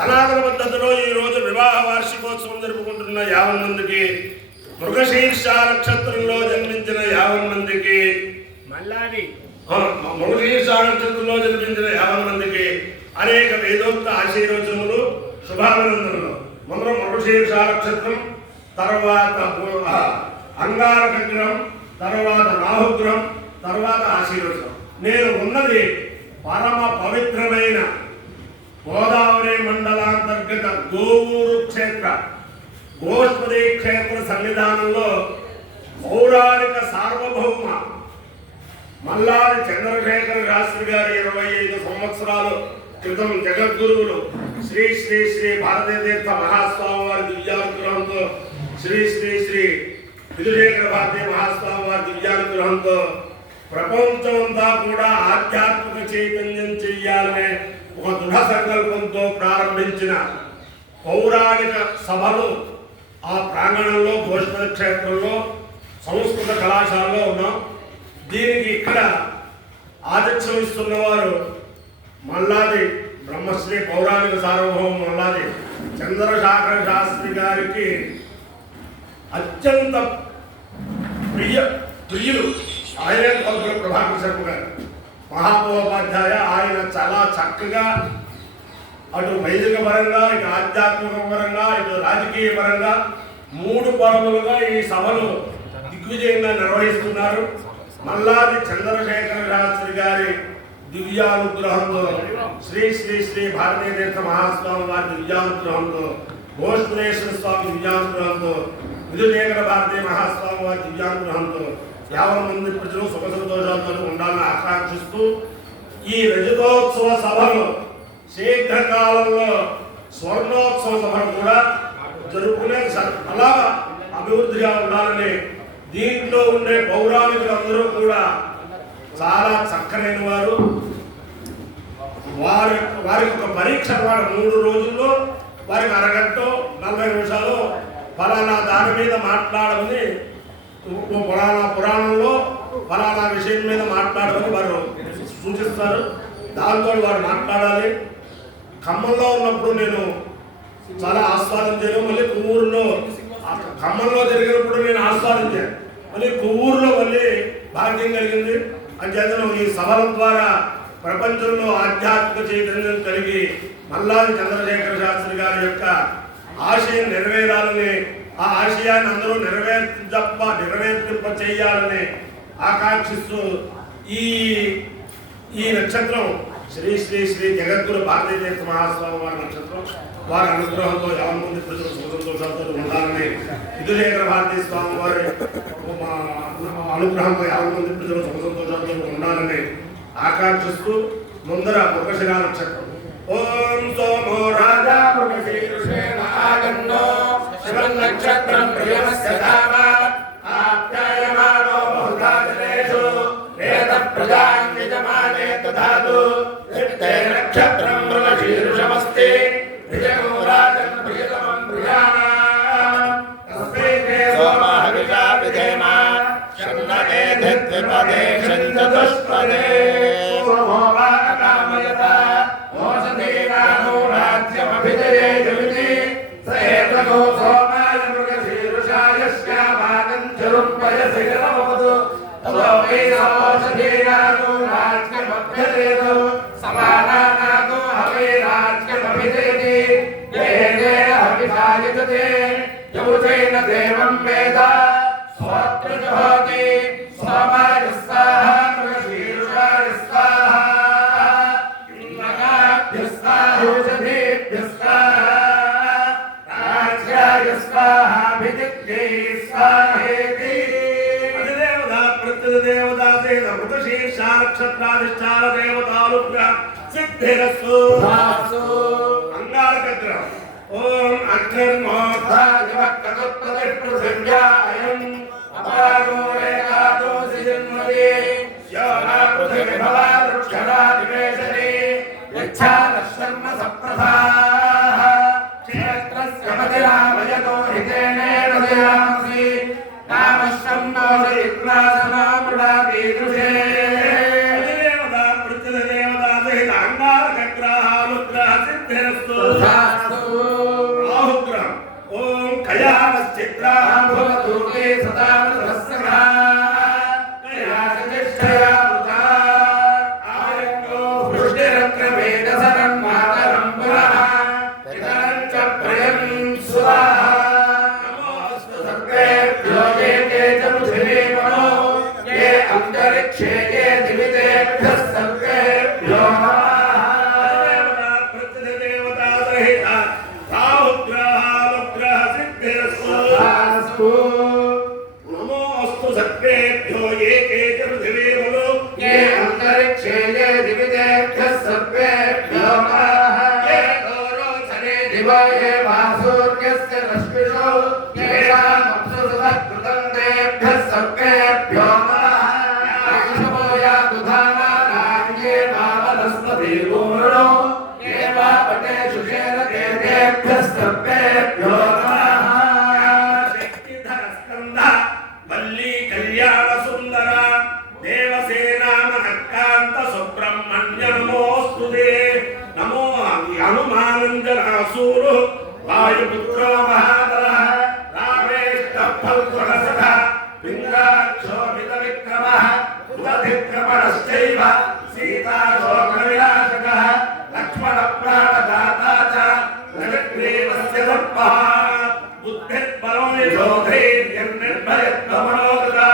సనాతన పద్ధతిలో ఈ రోజు వివాహ వార్షికోత్సవం జరుపుకుంటున్న 50 మందికి, మృగశీర్ష నక్షత్రంలో జన్మించిన 50 మందికి, మృగశీర్ష నక్షత్రంలో జన్మించిన 50 మందికి అనేక వేదోక్త ఆశీర్వచనములు, శుభాభినందనలు. మొదలు మృగశీర్ష నక్షత్రం, తర్వాత అంగారకగ్రహం, తర్వాత రాహుగ్రహం, తర్వాత ఆశీర్వచనం. నేను ఉన్నది పరమ పవిత్రమైన గోదావరి మండలాంతర్గత గోవూరు క్షేత్ర గోష్పతి క్షేత్ర సన్నిధానంలో పౌరాణిక సార్వభౌమ మల్లారి చంద్రశేఖర శాస్త్రి గారి 25 సంవత్సరాలు క్రితం జగద్గురువులు శ్రీ శ్రీ శ్రీ భారతీయ తీర్థ మహాస్వామి వారి దివ్యానుగ్రహంతో, శ్రీ శ్రీ శ్రీ విధుశేఖర భారతీయ మహాస్వామి వారి దివ్యానుగ్రహంతో ప్రపంచమంతా కూడా ఆధ్యాత్మిక చైతన్యం చెయ్యాలనే ఒక దృఢ సంకల్పంతో ప్రారంభించిన పౌరాణిక సభలు ఆ ప్రాంగణంలో గోష్పతి క్షేత్రంలో సంస్కృత కళాశాలలో ఉన్నాం. దీనికి ఇక్కడ ఆతిథ్యం ఇస్తున్నవారు మల్లాది బ్రహ్మశ్రీ పౌరాణిక సార్వభౌమ మల్లాది చంద్రశేఖర శాస్త్రి గారికి అత్యంత ప్రియులు ఆయనే కౌతుల ప్రభాకర్ శర్మ గారు, మహామహోపాధ్యాయ. ఆయన చాలా చక్కగా అటు వైదిక పరంగా, ఇటు ఆధ్యాత్మిక పరంగా, ఇటు రాజకీయ పరంగా 3 పరములుగా ఈ సభను దిగ్విజయంగా నిర్వహిస్తున్నారు. మల్లాది చంద్రశేఖర శాస్త్రి గారి దివ్యానుగ్రహంతో, శ్రీ శ్రీ శ్రీ భారతీయ తీర్థ మహాస్వామి వారి దివ్యానుగ్రహంతో, గోష్పదేశ్వర స్వామి దివ్యానుగ్రహంతో, విధుశేఖర భారతీయ మహాస్వామి వారి దివ్యానుగ్రహంతో 50 మంది ప్రజలు సుఖ సంతోషాలతో ఉండాలని ఆకాంక్షిస్తూ ఈ రజతోత్సవ సభను శీఘ్రకాలంలో స్వర్ణోత్సవ సభను కూడా జరుపుకునే అలా అభివృద్ధిగా ఉండాలని, దీంట్లో ఉండే పౌరాణికులందరూ కూడా చాలా చక్కనైన వారు. వారికి ఒక పరీక్ష, 3 రోజుల్లో వారికి అరగంట 40 నిమిషాలు ఫలానా దాని మీద మాట్లాడమని, ఫలానా పురాణంలో ఫలానా విషయం మీద మాట్లాడమని వారు సూచిస్తారు. దాంతో వారు మాట్లాడాలి. ఖమ్మంలో ఉన్నప్పుడు నేను చాలా ఆస్వాదించాను. మళ్ళీ కొవ్వూరులో, ఖమ్మంలో జరిగినప్పుడు నేను ఆస్వాదించాను. మళ్ళీ కొవ్వూరులో మళ్ళీ భాగ్యం కలిగింది. అంచేతను ఈ సభల ద్వారా ప్రపంచంలో ఆధ్యాత్మిక చైతన్యం కలిగి మల్లాది చంద్రశేఖర శాస్త్రి గారి యొక్క ఆశయం నెరవేరాలని, ఆ ఆశయాన్ని అందరూ నెరవేర్తింప చేయాలని ఆకాంక్షిస్తూ ఈ నక్షత్రం శ్రీ శ్రీ శ్రీ జగద్గురు భారతీయ తీర్థ మహాస్వామి వారి నక్షత్రం. వారి అనుగ్రహంతో 50 మంది ప్రజలు సుఖ సంతోషాలతో ఉండాలని, విధుశేఖర భారతీయ స్వామి వారి అనుగ్రహంతో 50 మంది ప్రజలు సుఖ సంతోషాలతో ఉండాలని ఆకాంక్షిస్తూ ముందర మృగశిర నక్షత్రం. ఓం సోమో రాజా మృగశీర్షేణ ఆగన్నో శివన్నక్షత్రం ప్రియమస్య ధామ ఆప్యాయమానో బహుధా జనేషు వేద ప్రజాం యజమానే తధాతు చిత్తే నక్షత్రం మృగశీర్షమస్తి విజయో రాజన్ ప్రియతమం ప్రియాణాం తస్మై తే సోమః విషా విధేమా షన్నతే ధిత్విపదే షంచతుష్పదే సోమో కామయత ఓషధీనానో రాజ్యమభిజయే జవితి సయేతగో సోమాయ మృగశీర్షాయ శ్యామానం చరుంపయసి గరమవతు తలోకై ఓషధీనానో రాజ్యమభ్యదేతు సమానానాతో హవై రాజ్యమభిజయతి యేనే హవిషాయతే యౌచేన దేవం వేద స్వత్రజహోతి సోమాయ స్వాహా మృగశీర్షాయ స్వాహా ఇంద్రగాభ్య స్వాహా स्वाहा भिदिक्ते स्वाहेति अधिदेवता प्रत्यधिदेवता सेन मृतशीर्षा नक्षत्राधिष्ठान देवतालुभ्यः सिद्धिरस्तु अंगारकग्रह ओम अग्निर्मोक्षादिवक्कतुत्पतिष्पृथिव्या अयम् अपागोरेकादोषि जन्मदे श्यामा पृथिवीभवा वृक्षरादिवेशने यच्छादशर्म सप्रथाः क्षेत्रस्य मतिरामयतो हितेनेन दयामसि नामश्रं नोषयित्नासनामृडावीदृशे देवता पृथ्वीदेवता सहित अंगारकग्रहानुग्रह सिद्धिरस्तु राहुग्रह ओम कयामश्चित्राहं भवतुर्गे सदावृतस्सखा कयाचतिष्ठया वृथा आरण्यो वृष्टिरक्रमेदसरं मातरं पुरः पितरं च प्रियं स्वाहा नमोऽस्तु सर्वेभ्यो ये ते च पृथिवी मनो ये अन्तरिक्षे ये दिवितेभ्यः सर्वेभ्यो नमः नमोऽस्तु सर्वेभ्यो ये के च पृथिवी मनो ये अन्तरिक्षे ये दिवितेभ्यः सर्वेभ्यो नमः ये दोरोचने दिवो ये वासूर्यस्य रश्मिषु येषाम् अप्सुसुतः कृतं तेभ्यः सर्वेभ्यो नमः वृषभो यातु धामानां ये वावनस्पतिर्भूमणो ये वा पटेषु शेरते तेभ्यः सर्वेभ्यो नमः वल्ली कल्याण सुंदर देवसेना मनक्कांत सुब्रह्मण्य नमोस्तुते नमो हनुमानंजनासूरु वायुपुत्रो महाबलः रामेष्टफल्गुणसखः पिङ्गाक्षोभितविक्रमः उदधिक्रमणश्चैव सीताशोकविनाशकः लक्ष्मणप्राणदाता च जगद्देवस्य दर्पः बुद्धिर्बलो योधैर्यं निर्भयत्वमनोगता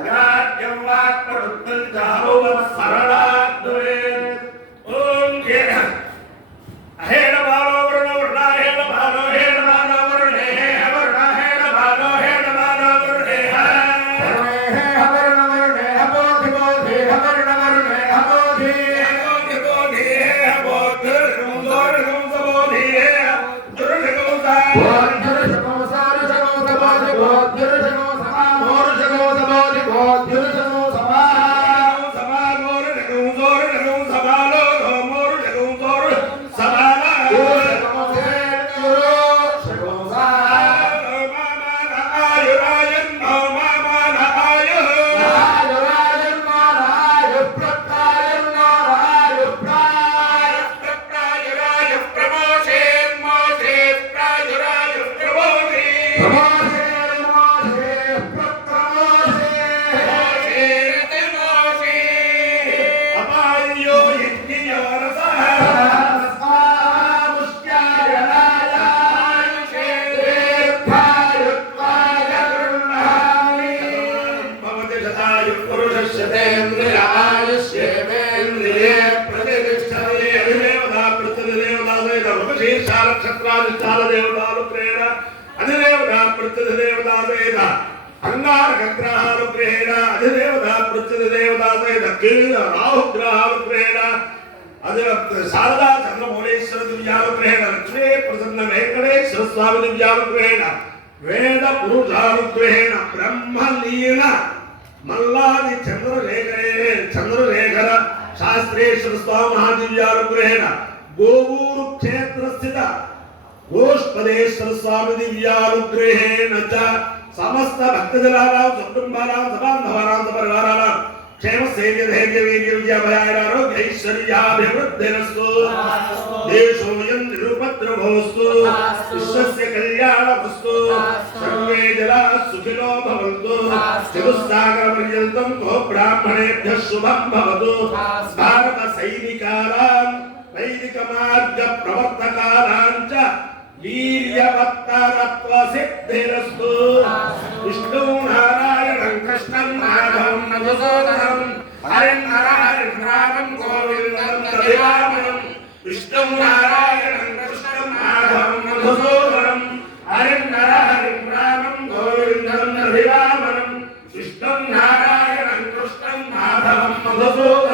अगाढ्यं वाक्पटुत्वं चारुवत्सरणाद्वये ॐ येन अहेण बालो वरुणा हेण बालो वरुणे हेण बालो वरुणे अंगारकग्रहानुग्रहेण अधिदेवता पृथ्वीदेवता सहित राहुग्रहानुग्रहेण शारदा चंद्रमौलेश्वर दिव्यानुग्रहेण लक्ष्मी प्रसन्न वेंकटेश्वर स्वामी दिव्यानुग्रहेण वेद पुरुषानुग्रहेण ब्रह्मलीन मल्लादि चंद्रशेखर शास्त्रेश्वर स्वामी महादिव्यानुग्रहेण गोवूरु क्षेत्र स्थित गोष्पदेश्वर स्वामी दिव्यानुग्रहेण च समस्त भक्तजनानां कुटुंबानां सबान्धवानां परिवाराणां क्षेम स्थैर्य धैर्य वीर्य विजयाभयारोग्यैश्वर्याभिवृद्धिरस्तु देशोऽयं निरुपद्रवोऽस्तु विश्वस्य कल्याणमस्तु सर्वे जनाः सुखिनो भवन्तु चतुस्सागरपर्यन्तं को ब्राह्मणेभ्यः शुभं भवतु भारत सैनिकानां वैदिकमार्ग प्रवर्तकानां च वीर्यवत्तरत्व सिद्धिरस्तु विष्णु नारायणं कृष्णं माधवं मधुसूदनं हरिं नारायणं गोविन्दं दधिवामनं विष्णु नारायणं कृष्णं माधवं मधुसूदनं हरिं नारायणं మధుసూదన